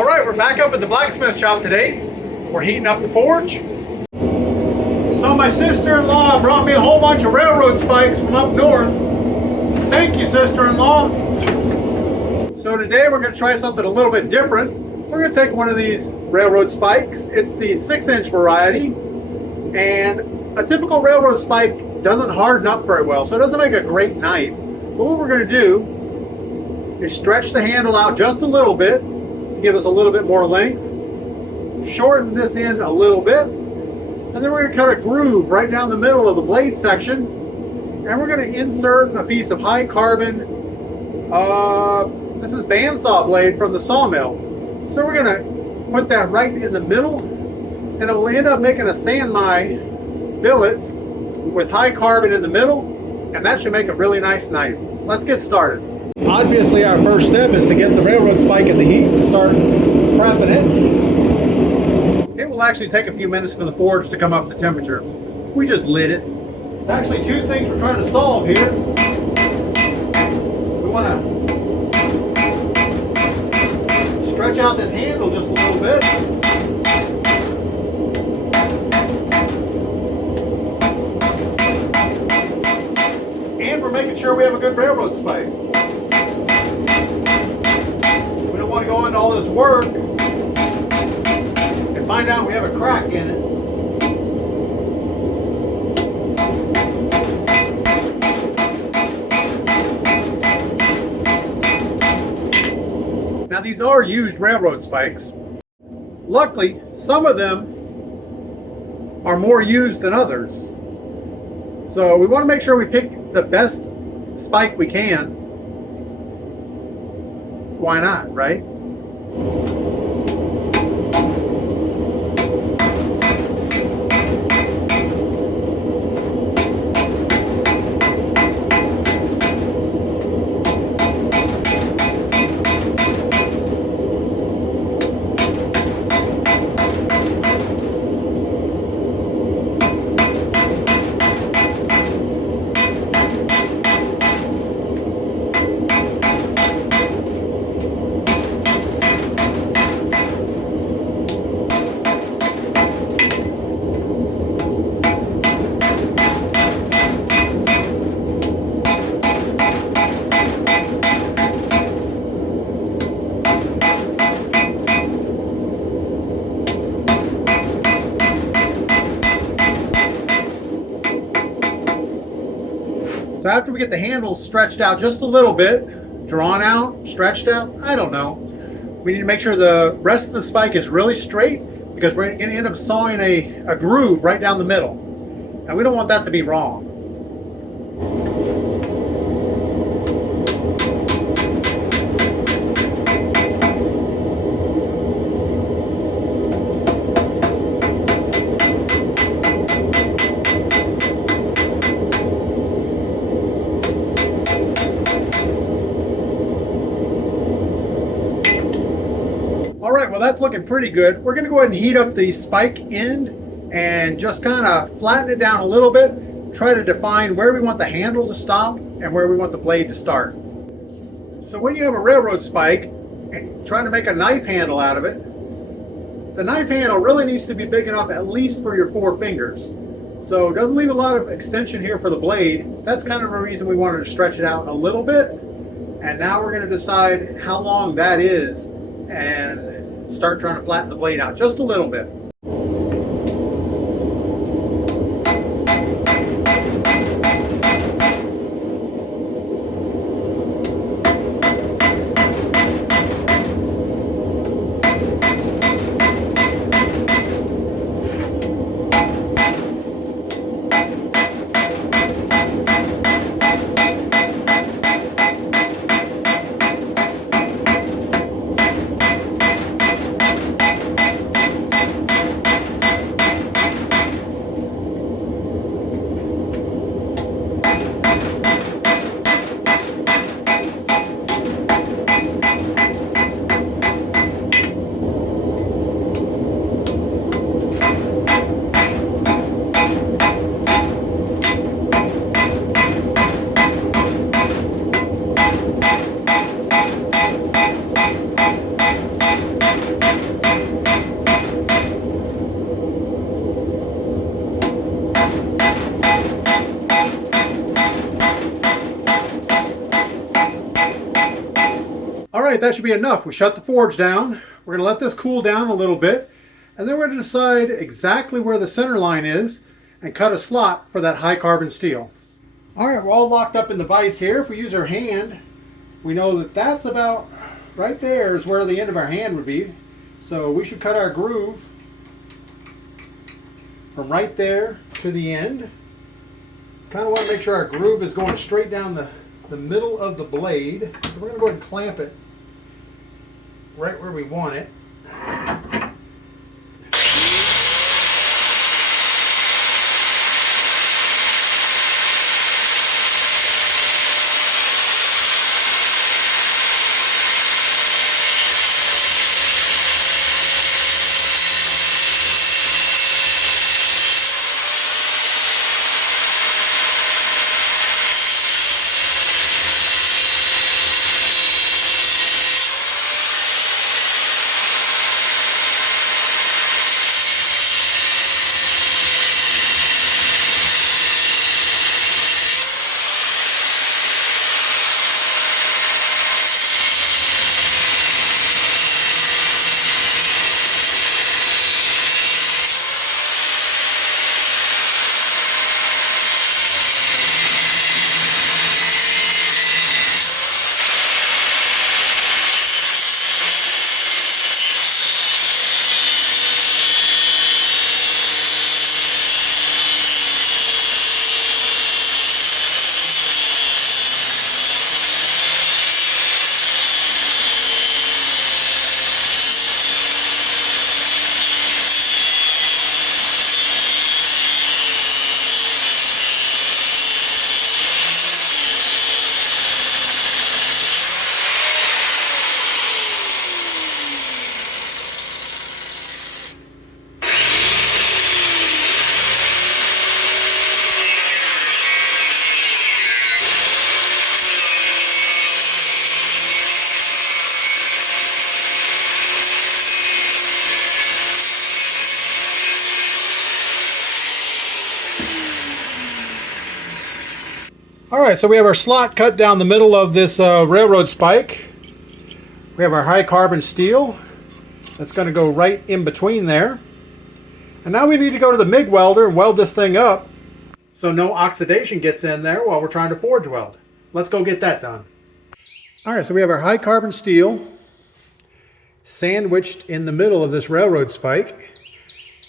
All right, we're back up at the blacksmith shop today. We're heating up the forge. So my sister-in-law brought me a whole bunch of railroad spikes from up north. Thank you, sister-in-law. So today we're going to try something a little bit different. We're going to take one of these railroad spikes. It's the 6-inch variety, and a typical railroad spike doesn't harden up very well, so it doesn't make a great knife. But what we're going to do is stretch the handle out just a little bit to give us a little bit more length, shorten this end a little bit, and then we're going to cut a groove right down the middle of the blade section, and we're going to insert a piece of high carbon, this is bandsaw blade from the sawmill. So we're going to put that right in the middle, and it will end up making a San Mai billet with high carbon in the middle, and that should make a really nice knife. Let's get started. Obviously our first step is to get the railroad spike in the heat to start prepping it. It will actually take a few minutes for the forge to come up to temperature. We just lit it. There's actually two things we're trying to solve here. We want to stretch out this handle just a little bit. And we're making sure we have a good railroad spike. We don't want to go into all this work and find out we have a crack in it. Now these are used railroad spikes. Luckily, some of them are more used than others. So we want to make sure we pick the best spike we can. Why not, right? So after we get the handles stretched out just a little bit, drawn out, stretched out, I don't know. We need to make sure the rest of the spike is really straight, because we're going to end up sawing a groove right down the middle. And we don't want that to be wrong. All right, well that's looking pretty good. We're going to go ahead and heat up the spike end and just kind of flatten it down a little bit. Try to define where we want the handle to stop and where we want the blade to start. So when you have a railroad spike and trying to make a knife handle out of it, the knife handle really needs to be big enough at least for your 4 fingers. So it doesn't leave a lot of extension here for the blade. That's kind of a reason we wanted to stretch it out a little bit. And now we're going to decide how long that is and start trying to flatten the blade out just a little bit. right, that should be enough. We shut the forge down. We're going to let this cool down a little bit, and then we're going to decide exactly where the center line is and cut a slot for that high carbon steel. All right, we're all locked up in the vise here. If we use our hand, we know that that's about right there is where the end of our hand would be. So we should cut our groove from right there to the end. Kind of want to make sure our groove is going straight down the middle of the blade. So we're going to go ahead and clamp it right where we want it. All right, so we have our slot cut down the middle of this railroad spike. We have our high carbon steel. That's going to go right in between there. And now we need to go to the MIG welder and weld this thing up so no oxidation gets in there while we're trying to forge weld. Let's go get that done. All right, so we have our high carbon steel sandwiched in the middle of this railroad spike.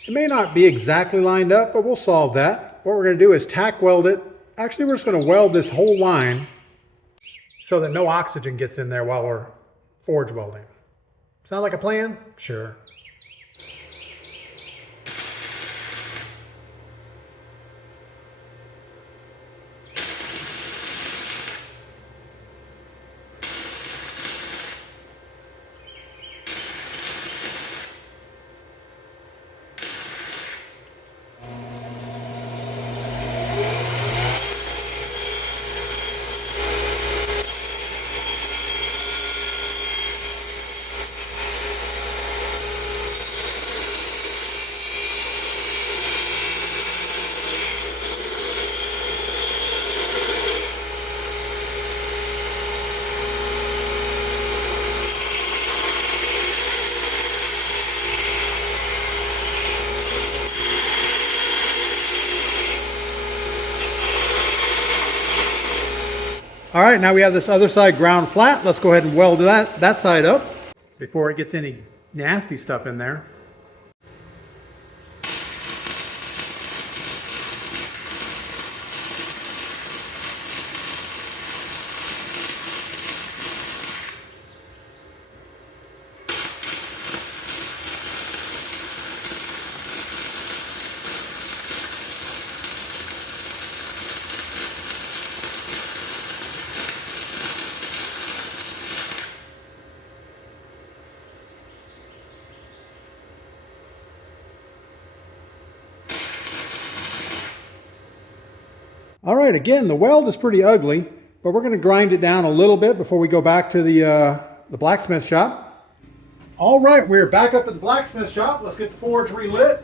It may not be exactly lined up, but we'll solve that. What we're going to do is tack weld it. Actually, we're just going to weld this whole line so that no oxygen gets in there while we're forge welding. Sound like a plan? Sure. All right, now we have this other side ground flat. Let's go ahead and weld that side up before it gets any nasty stuff in there. All right, again, the weld is pretty ugly, but we're going to grind it down a little bit before we go back to the blacksmith shop. All right, we're back up at the blacksmith shop. Let's get the forge relit.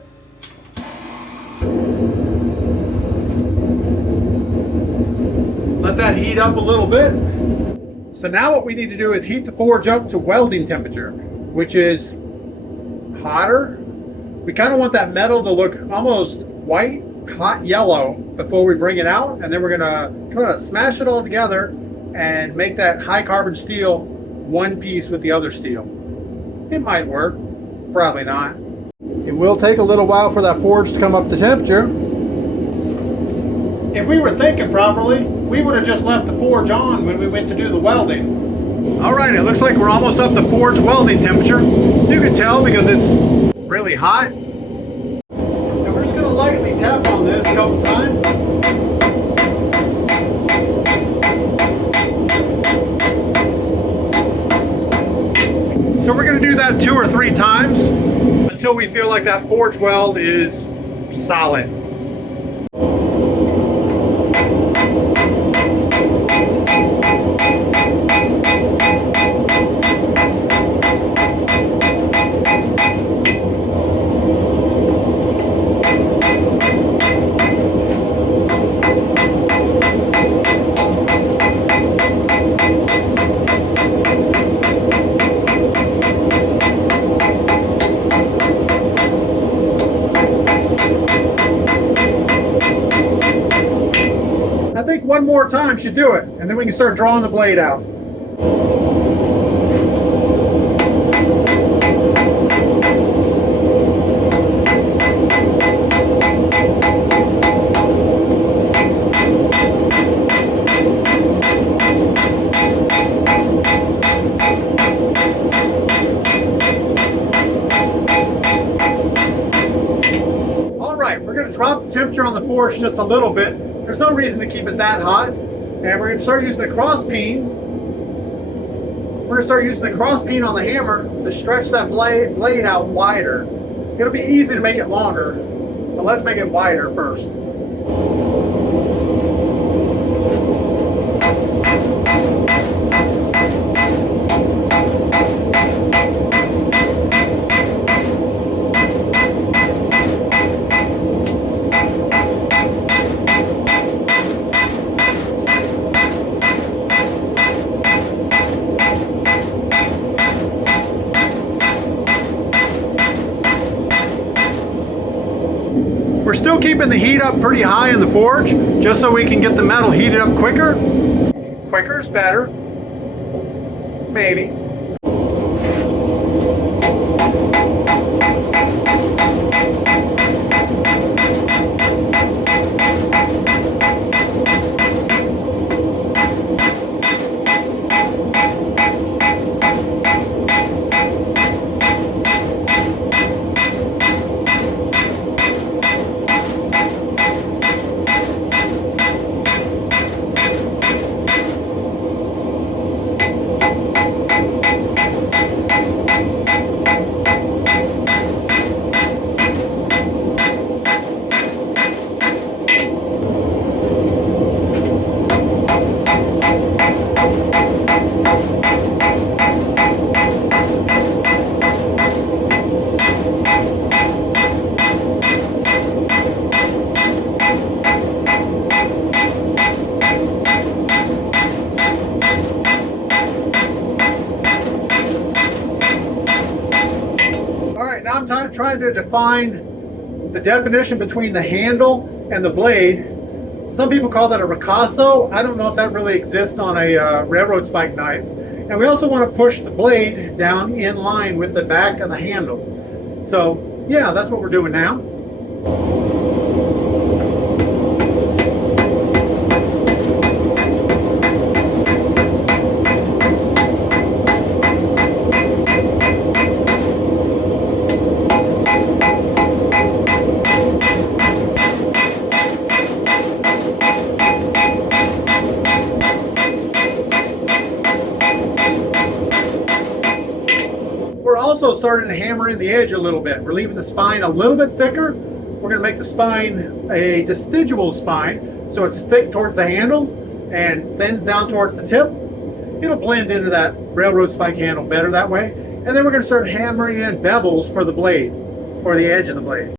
Let that heat up a little bit. Set So now what we need to do is heat the forge up to welding temperature, which is hotter. We kind of want that metal to look almost white, hot yellow before we bring it out, and then we're gonna try to smash it all together and make that high carbon steel one piece with the other steel. It might work, probably not. It will take a little while for that forge to come up to temperature. If we were thinking properly, we would have just left the forge on when we went to do the welding. All right, it looks like we're almost up to forge welding temperature. You can tell because it's really hot. And we're just gonna lightly tap on this a couple times. So we're gonna do that 2 or 3 times until we feel like that forge weld is solid. I think one more time should do it, and then we can start drawing the blade out. All right, we're going to drop the temperature on the forge just a little bit. There's no reason to keep it that hot. And we're going to start using the cross peen. We're going to start using the cross peen on the hammer to stretch that blade out wider. It'll be easy to make it longer, but let's make it wider first. We're still keeping the heat up pretty high in the forge, just so we can get the metal heated up quicker. Quicker is better. Maybe. Now I'm trying to define the definition between the handle and the blade. Some people call that a ricasso. I don't know if that really exists on a railroad spike knife. And we also want to push the blade down in line with the back of the handle. So yeah, that's what we're doing now. Also starting to hammer in the edge a little bit. We're leaving the spine a little bit thicker. We're going to make the spine a vestigial spine, so it's thick towards the handle and thins down towards the tip. It'll blend into that railroad spike handle better that way. And then we're going to start hammering in bevels for the blade, or the edge of the blade.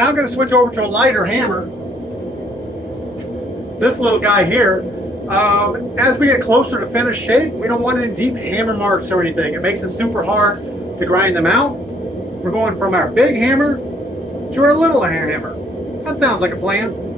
now I'm going to switch over to a lighter hammer. This little guy here. As we get closer to finished shape, we don't want any deep hammer marks or anything. It makes it super hard to grind them out. We're going from our big hammer to our little hammer. That sounds like a plan.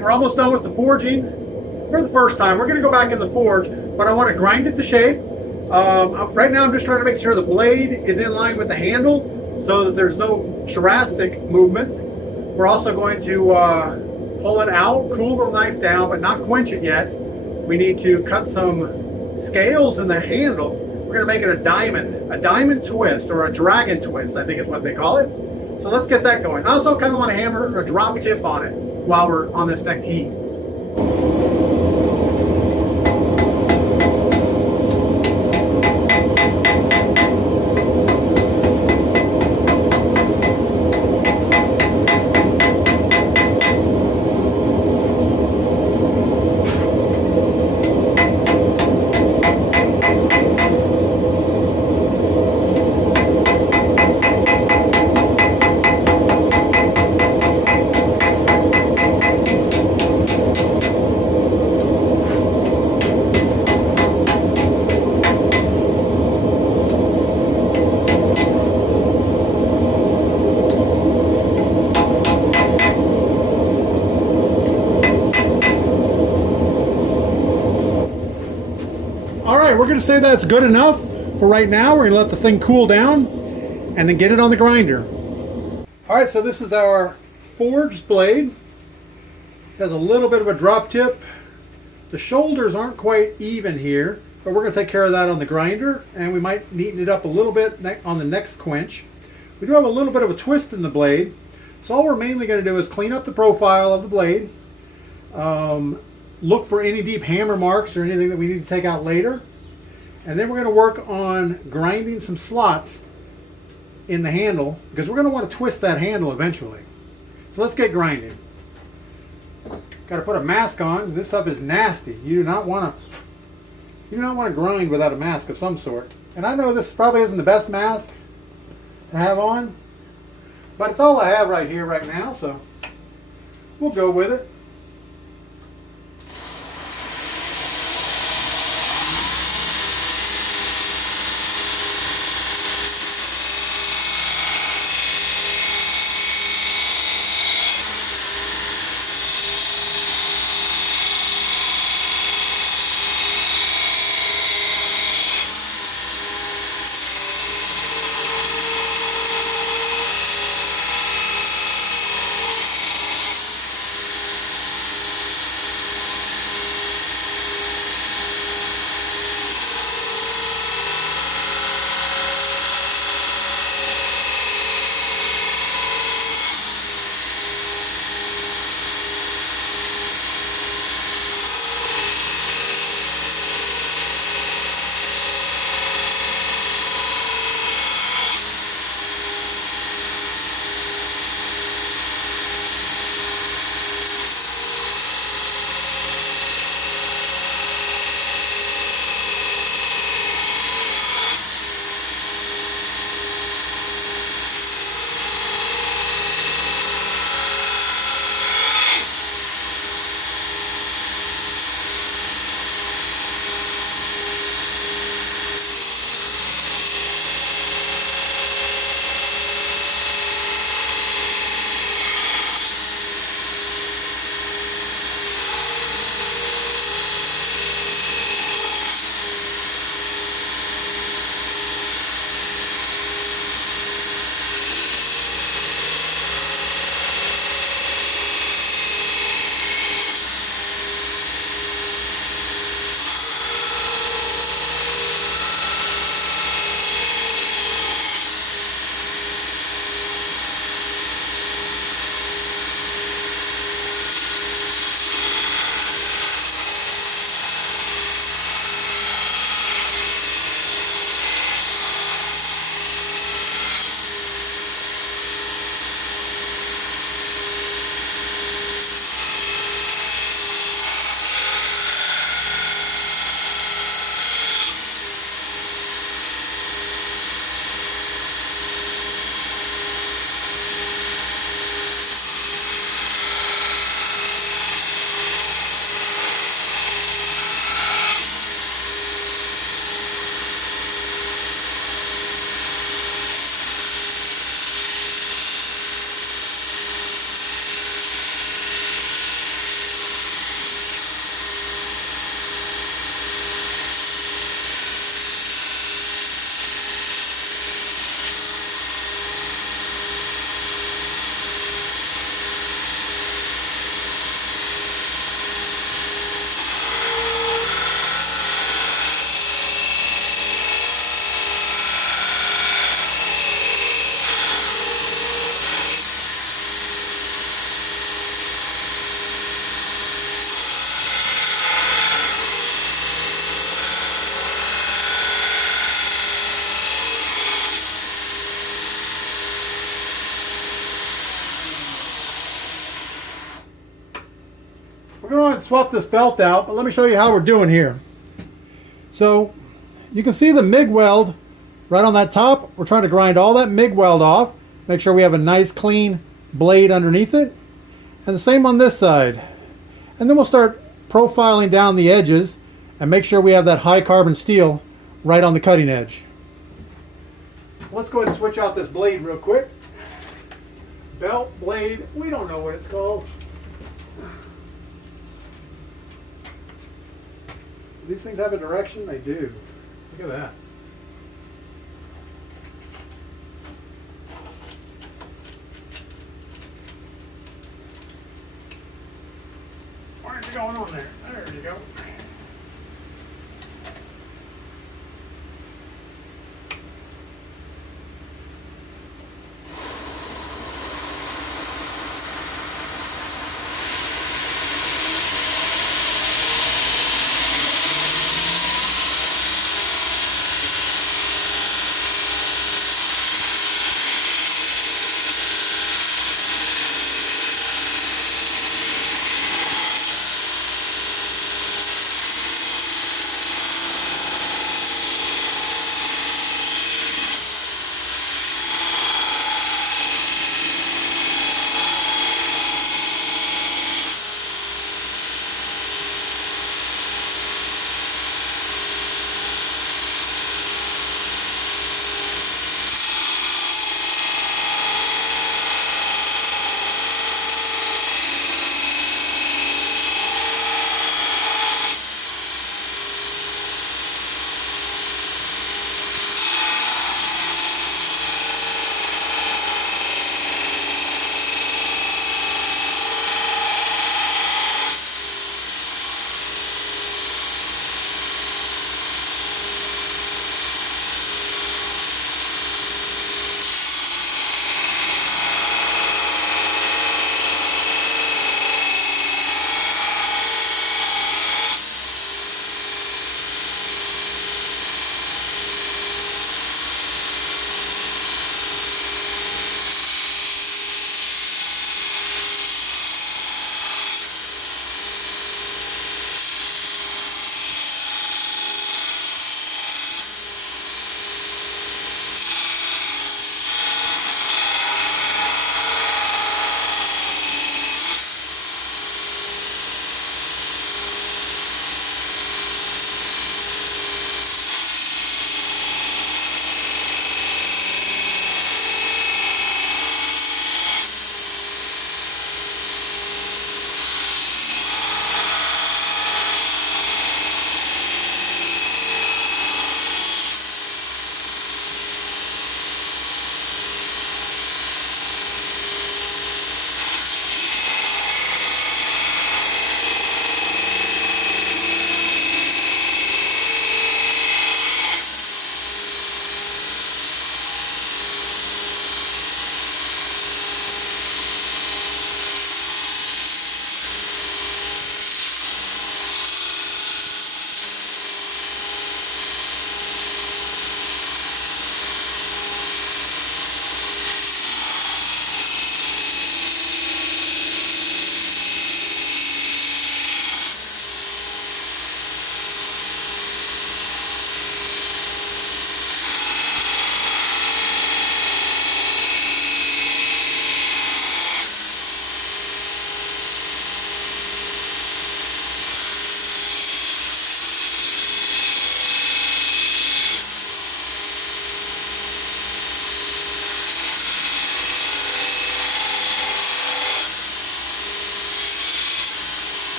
We're almost done with the forging for the first time. We're going to go back in the forge, but I want to grind it to shape. Right now I'm just trying to make sure the blade is in line with the handle so that there's no drastic movement. We're also going to pull it out, cool the knife down, but not quench it yet. We need to cut some scales in the handle. We're going to make it a diamond twist, or a dragon twist, I think is what they call it. So let's get that going. I also kind of want to hammer a drop tip on it while we're on this next heat. We're going to say that's good enough for right now. We're going to let the thing cool down and then get it on the grinder. Alright, so this is our forged blade. It has a little bit of a drop tip. The shoulders aren't quite even here, but we're going to take care of that on the grinder, and we might neaten it up a little bit on the next quench. We do have a little bit of a twist in the blade, so all we're mainly going to do is clean up the profile of the blade, look for any deep hammer marks or anything that we need to take out later. And then we're going to work on grinding some slots in the handle, because we're going to want to twist that handle eventually. So let's get grinding. Got to put a mask on. This stuff is nasty. You do not want to grind without a mask of some sort. And I know this probably isn't the best mask to have on, but it's all I have right here right now, so we'll go with it. and swap this belt out, but let me show you how we're doing here. So you can see the MIG weld right on that top. We're trying to grind all that MIG weld off, make sure we have a nice clean blade underneath it. And the same on this side. And then we'll start profiling down the edges and make sure we have that high carbon steel right on the cutting edge. Let's go ahead and switch out this blade real quick. Belt, blade, we don't know what it's called. These things have a direction? They do. Look at that. What is going on there? There you go.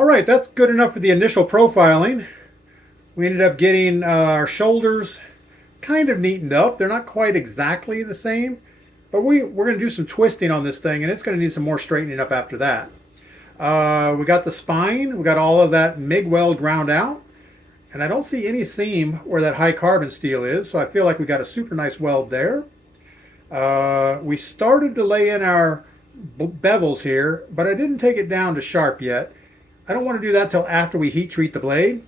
All right, that's good enough for the initial profiling. We ended up getting our shoulders kind of neatened up. They're not quite exactly the same, but we're going to do some twisting on this thing, and it's going to need some more straightening up after that. We got the spine. We got all of that MIG weld ground out, and I don't see any seam where that high carbon steel is, so I feel like we got a super nice weld there. We started to lay in our bevels here, but I didn't take it down to sharp yet. I don't want to do that till after we heat treat the blade.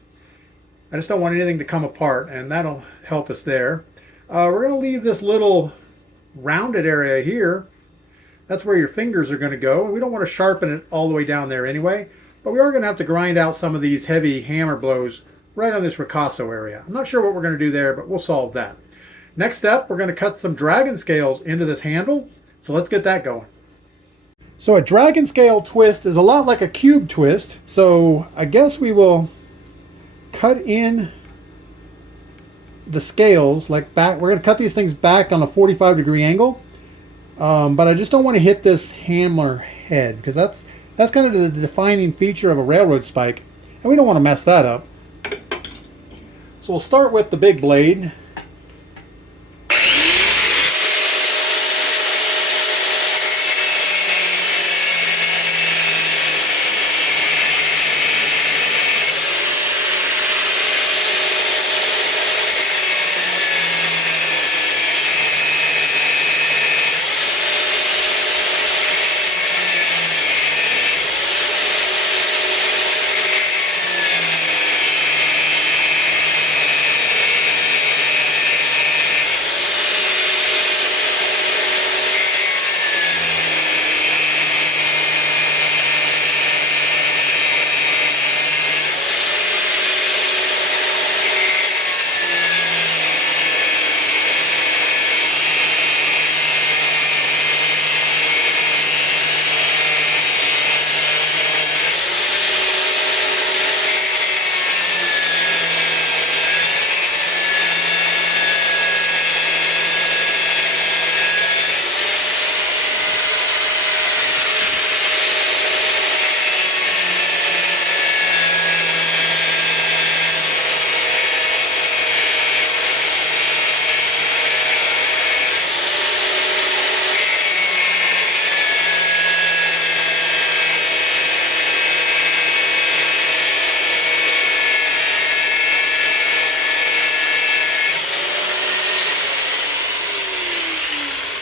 I just don't want anything to come apart, and that'll help us there. We're going to leave this little rounded area here. That's where your fingers are going to go, and we don't want to sharpen it all the way down there anyway, but we are going to have to grind out some of these heavy hammer blows right on this ricasso area. I'm not sure what we're going to do there, but we'll solve that. Next step, we're going to cut some dragon scales into this handle, so let's get that going. So a dragon scale twist is a lot like a cube twist, so I guess we will cut in the scales like back. We're going to cut these things back on a 45-degree angle, but I just don't want to hit this hammer head because that's kind of the defining feature of a railroad spike, and we don't want to mess that up. So we'll start with the big blade.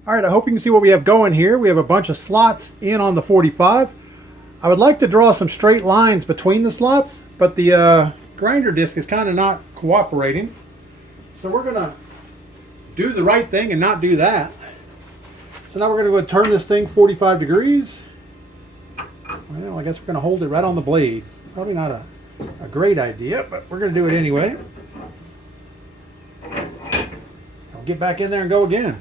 All right, I hope you can see what we have going here. We have a bunch of slots in on the 45. I would like to draw some straight lines between the slots, but the grinder disc is kind of not cooperating. So we're gonna do the right thing and not do that. So now we're gonna go and turn this thing 45 degrees. Well, I guess we're gonna hold it right on the blade. Probably not a great idea, but we're gonna do it anyway. I'll get back in there and go again.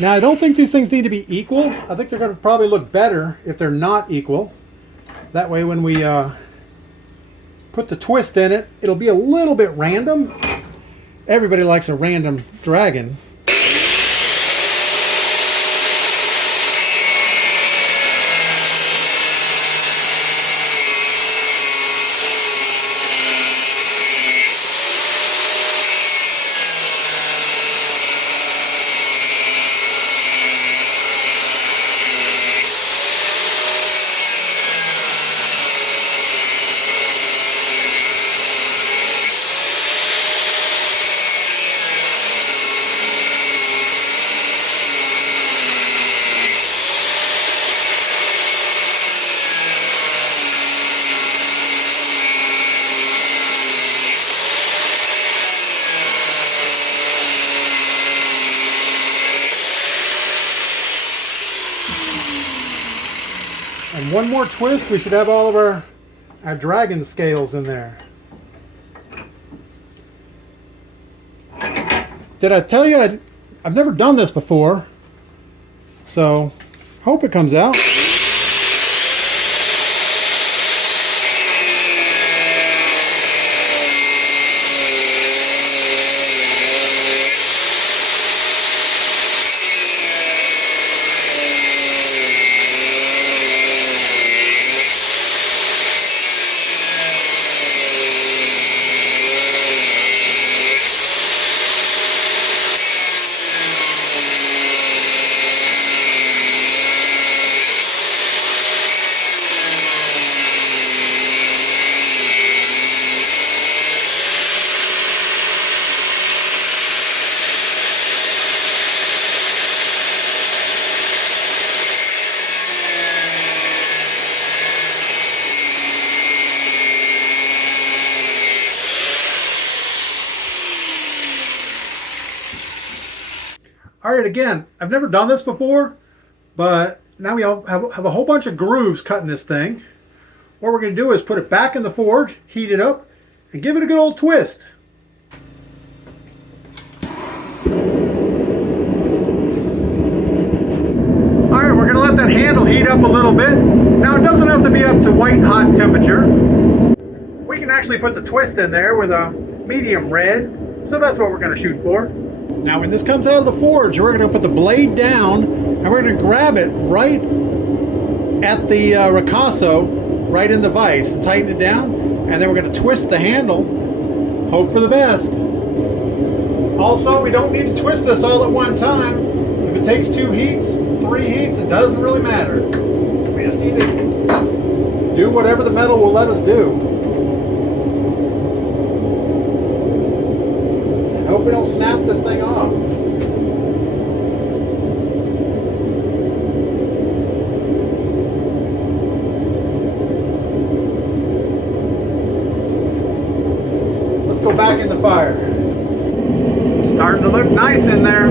Now, I don't think these things need to be equal. I think they're going to probably look better if they're not equal. That way when we put the twist in it, it'll be a little bit random. Everybody likes a random dragon. one more twist, we should have all of our dragon scales in there. Did I tell you I've never done this before, so hope it comes out. All right, again, I've never done this before, but now we have a whole bunch of grooves cut in this thing. What we're going to do is put it back in the forge, heat it up, and give it a good old twist. All right, we're going to let that handle heat up a little bit. Now, it doesn't have to be up to white hot temperature. We can actually put the twist in there with a medium red, so that's what we're going to shoot for. Now when this comes out of the forge, we're going to put the blade down and we're going to grab it right at the ricasso, right in the vise, and tighten it down, and then we're going to twist the handle, hope for the best. Also, we don't need to twist this all at one time. If it takes 2 heats, 3 heats, it doesn't really matter. We just need to do whatever the metal will let us do. Hope we don't snap this thing off. Let's go back in the fire. It's starting to look nice in there.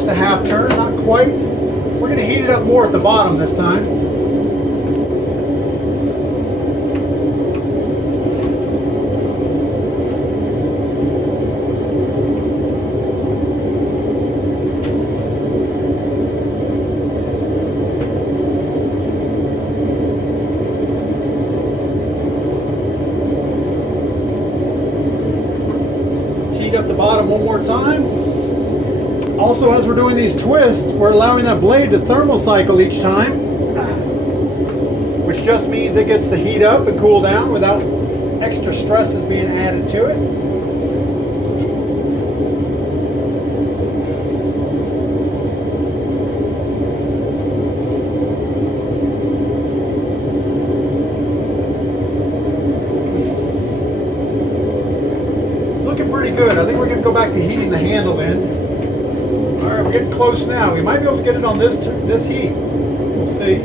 A half turn, not quite. We're going to heat it up more at the bottom this time. Let's heat up the bottom one more time. Also, as we're doing these twists, we're allowing that blade to thermal cycle each time, which just means it gets to heat up and cool down without extra stresses being added to it. It's looking pretty good. I think we're going to go back to heating the handle in. All right, we're getting close now. We might be able to get it on this heat. We'll see.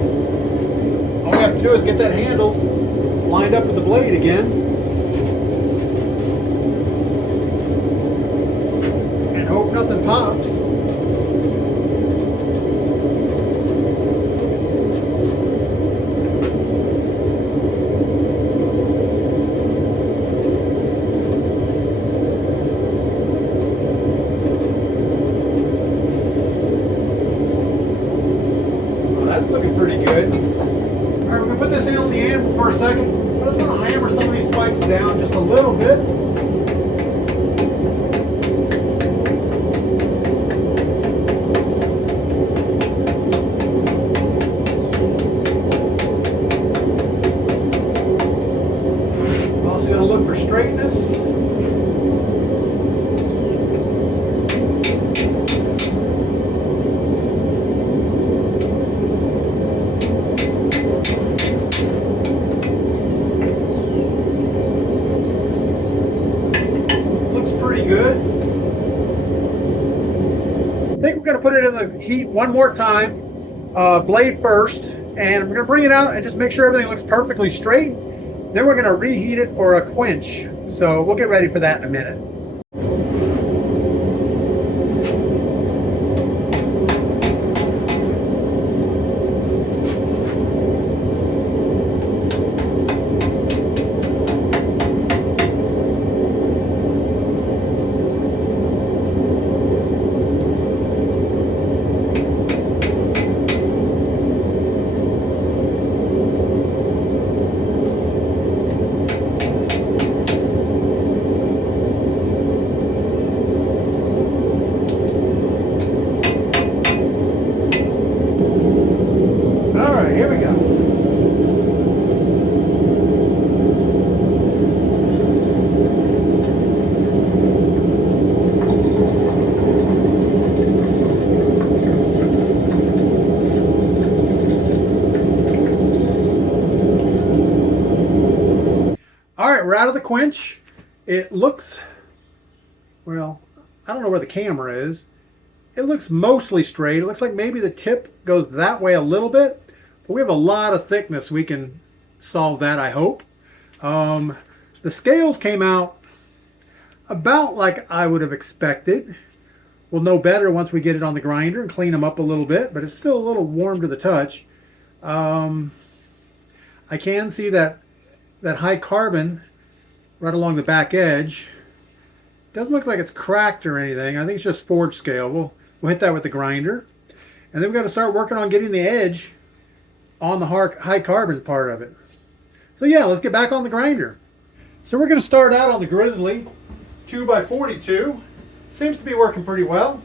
All we have to do is get that handle lined up with the blade again. And hope nothing pops. That's looking pretty good. All right, we're going to put this in on the anvil for a second. I'm just going to hammer some of these spikes down just a little bit. I'm also going to look for straightness. good. I think we're going to put it in the heat one more time, blade first, and we're going to bring it out and just make sure everything looks perfectly straight. Then we're going to reheat it for a quench. So we'll get ready for that in a minute. Here we go. All right, we're out of the quench. It looks, well, I don't know where the camera is. It looks mostly straight. It looks like maybe the tip goes that way a little bit. But we have a lot of thickness. We can solve that, I hope. The scales came out about like I would have expected. We'll know better once we get it on the grinder and clean them up a little bit, but it's still a little warm to the touch. I can see that high carbon right along the back edge. Doesn't look like it's cracked or anything. I think it's just forged scale. We'll hit that with the grinder. And then we've got to start working on getting the edge on the high carbon part of it. So yeah, let's get back on the grinder. So we're going to start out on the Grizzly 2x42. Seems to be working pretty well.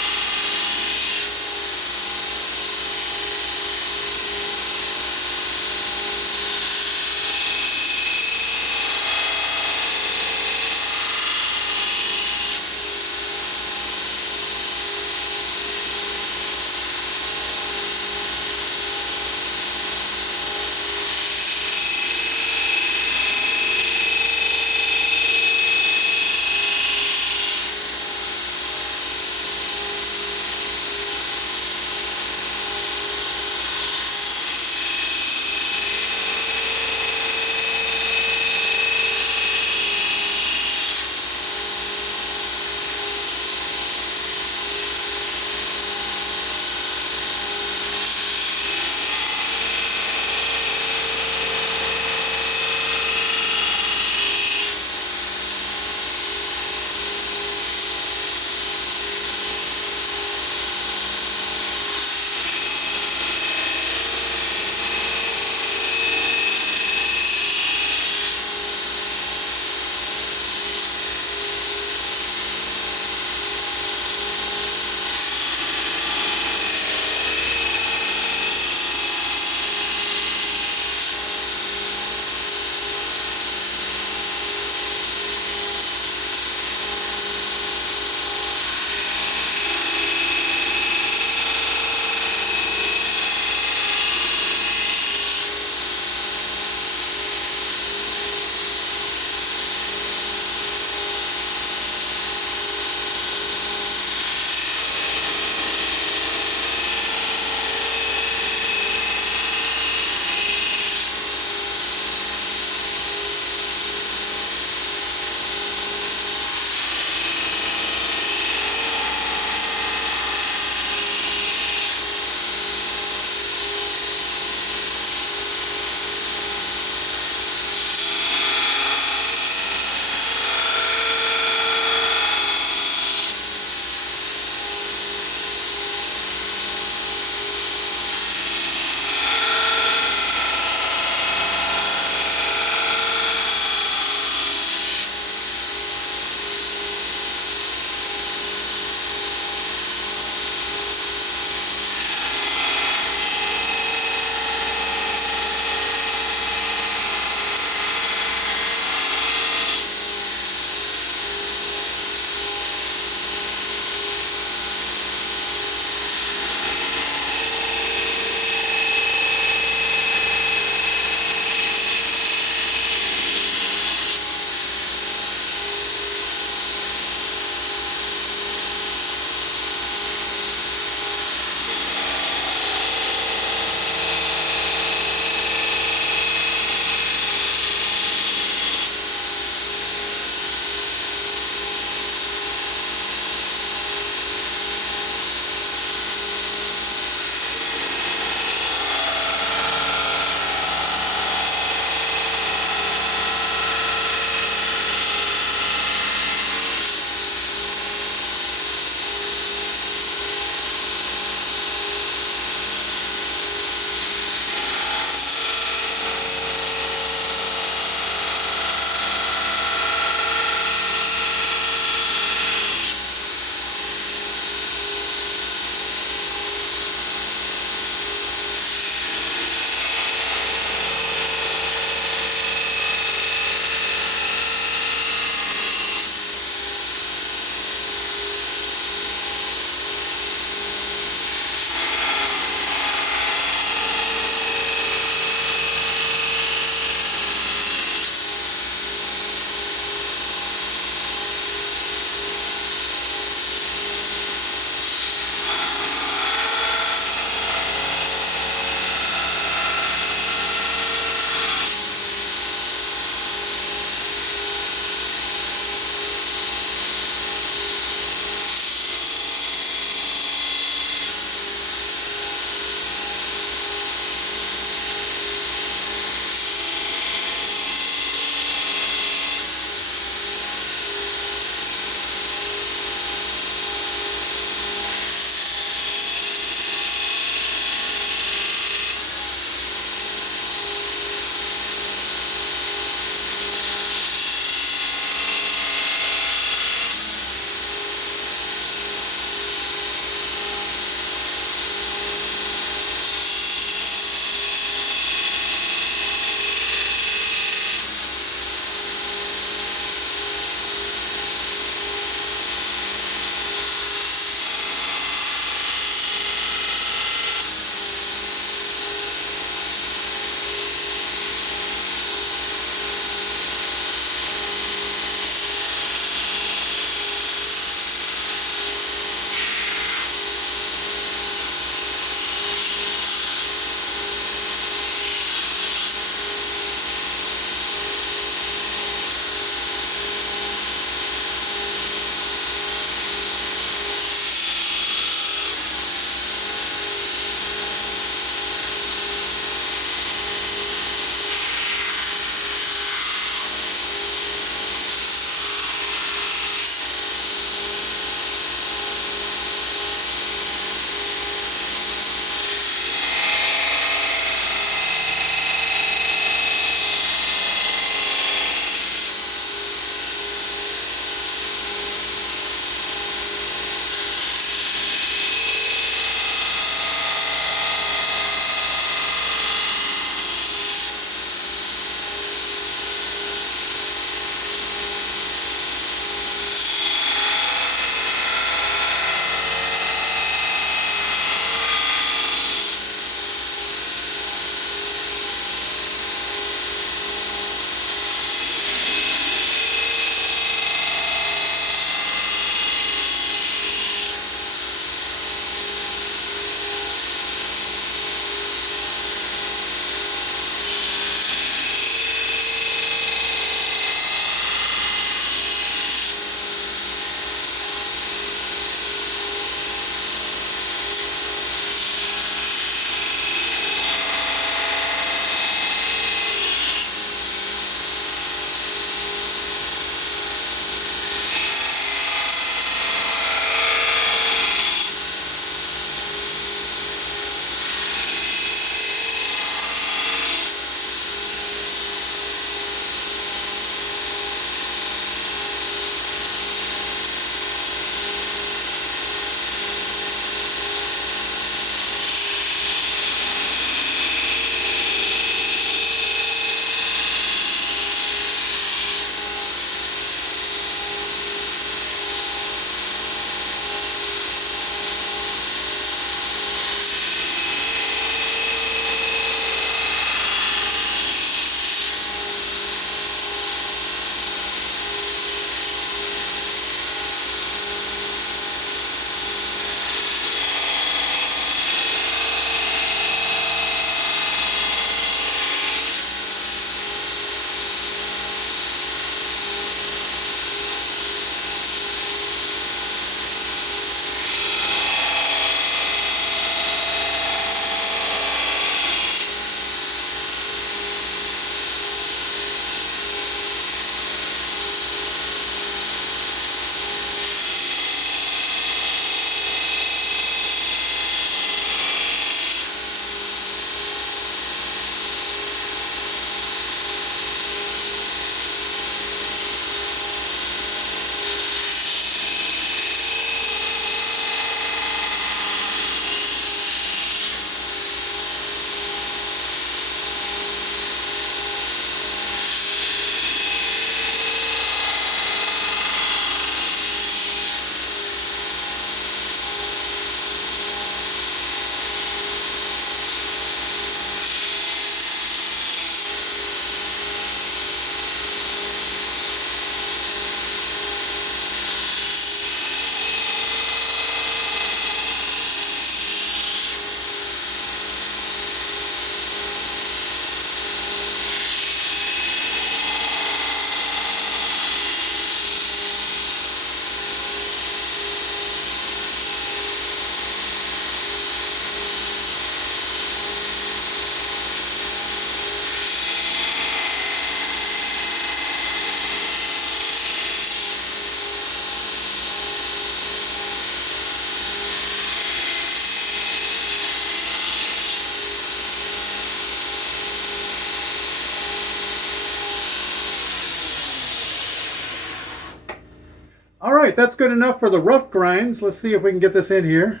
All right, that's good enough for the rough grinds. Let's see if we can get this in here.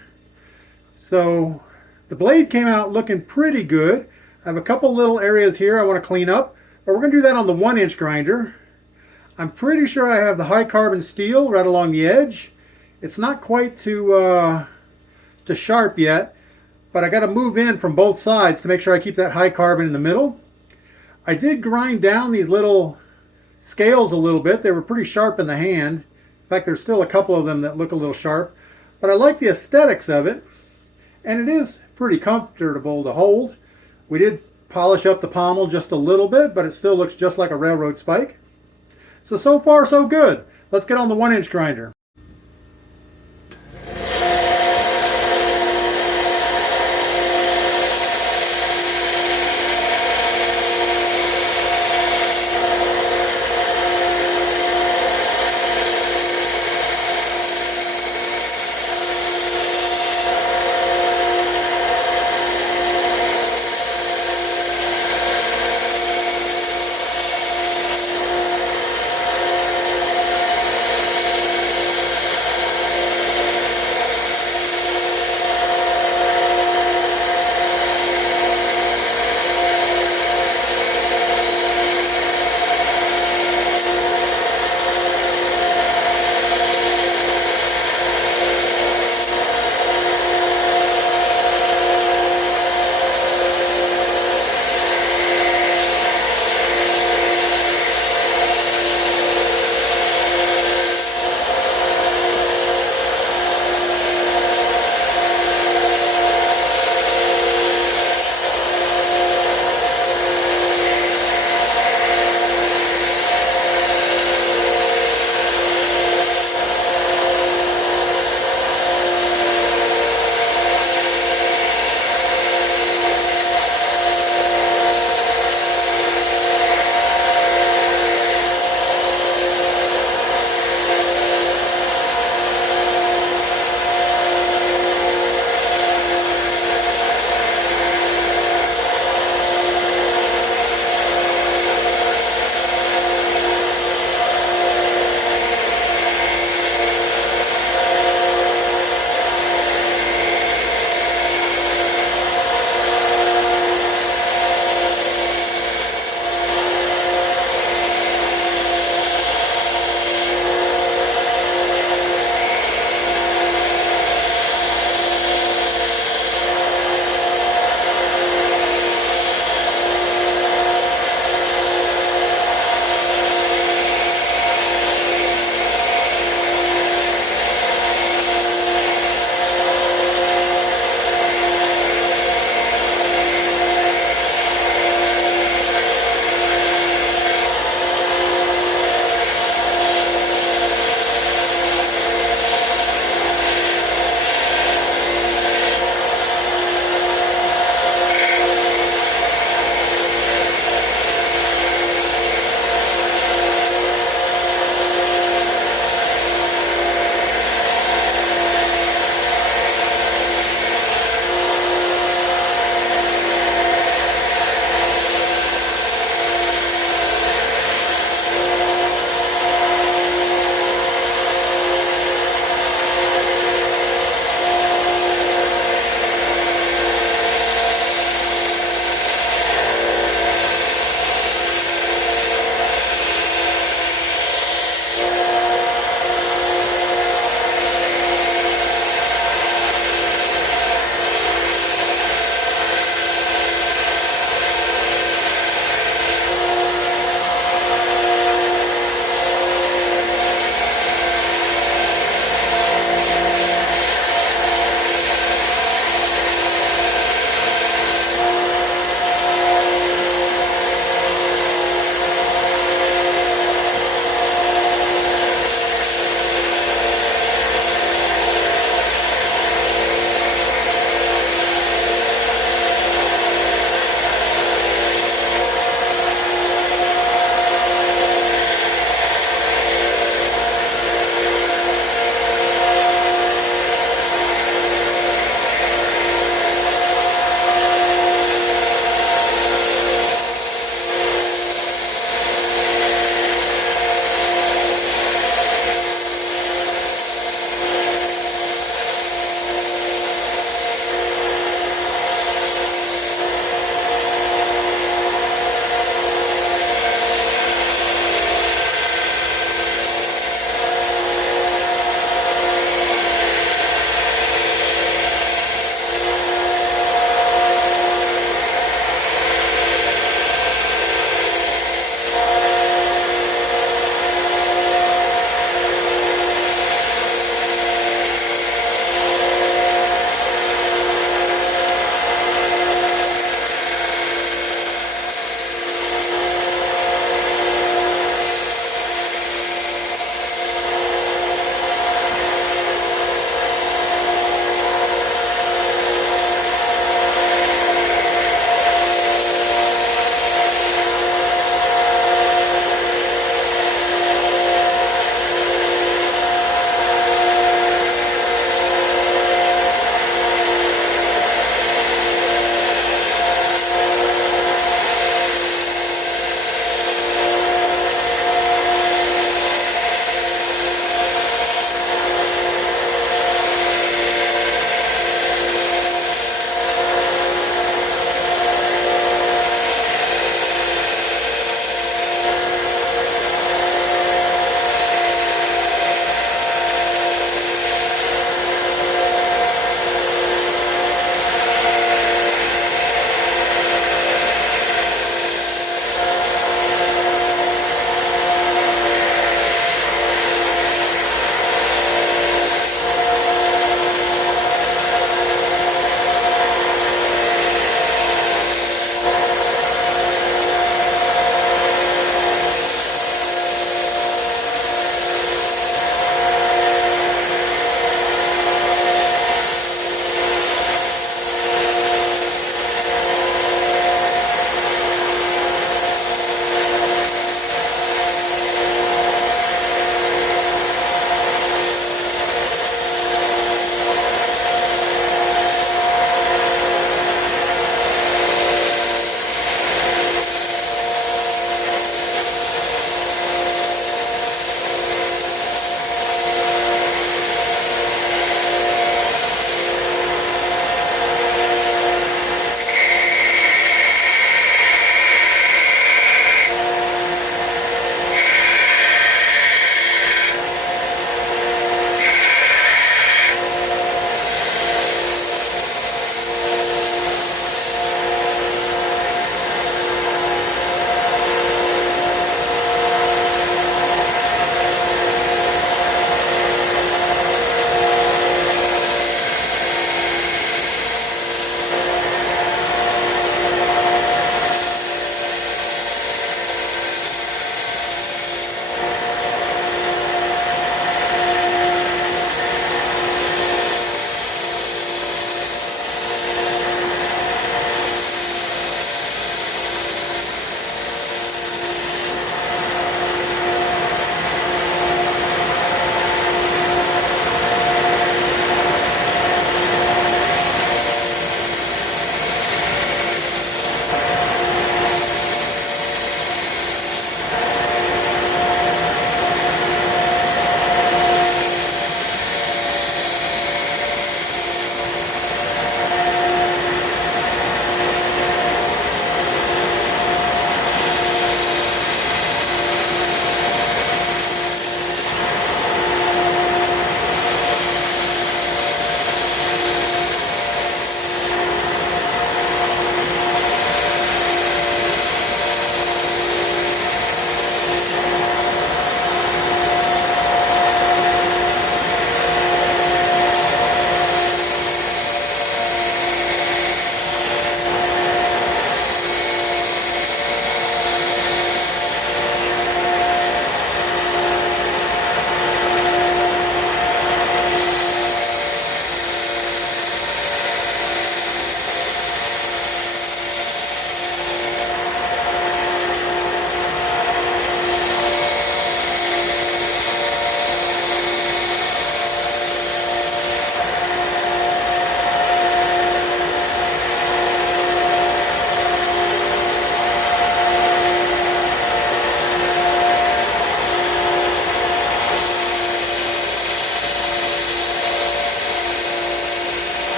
So the blade came out looking pretty good. I have a couple little areas here I want to clean up, but we're going to do that on the 1-inch grinder. I'm pretty sure I have the high carbon steel right along the edge. It's not quite to sharp yet, but I got to move in from both sides to make sure I keep that high carbon in the middle. I did grind down these little scales a little bit. They were pretty sharp in the hand. In fact, there's still a couple of them that look a little sharp, but I like the aesthetics of it, and it is pretty comfortable to hold. We did polish up the pommel just a little bit, but it still looks just like a railroad spike. So far so good. Let's get on the 1-inch grinder.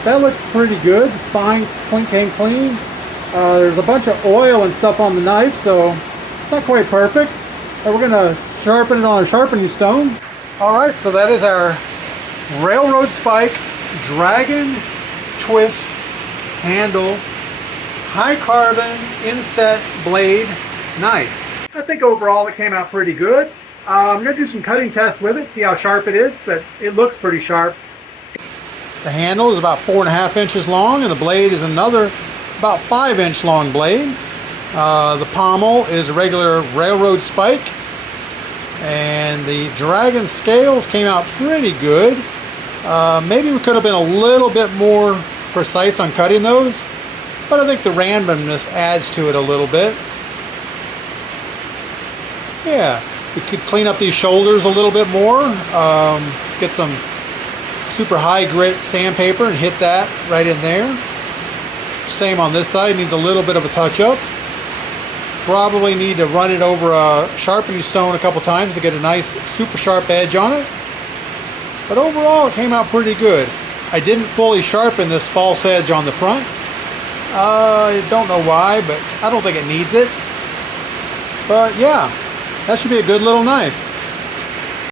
Alright, that looks pretty good. The spine came clean. There's a bunch of oil and stuff on the knife, so it's not quite perfect. But we're going to sharpen it on a sharpening stone. Alright, so that is our Railroad Spike Dragon Twist Handle High Carbon Inset Blade Knife. I think overall it came out pretty good. I'm going to do some cutting tests with it, see how sharp it is, but it looks pretty sharp. The handle is about 4.5 inches long, and the blade is another about 5-inch long blade. The pommel is a regular Railroad Spike, and the Dragon scales came out pretty good. Maybe we could have been a little bit more precise on cutting those, but I think the randomness adds to it a little bit. Yeah, we could clean up these shoulders a little bit more, get some super high grit sandpaper and hit that right in there. Same on this side, needs a little bit of a touch up. Probably need to run it over a sharpening stone a couple times to get a nice super sharp edge on it. But overall it came out pretty good. I didn't fully sharpen this false edge on the front. I don't know why, but I don't think it needs it. But yeah, that should be a good little knife.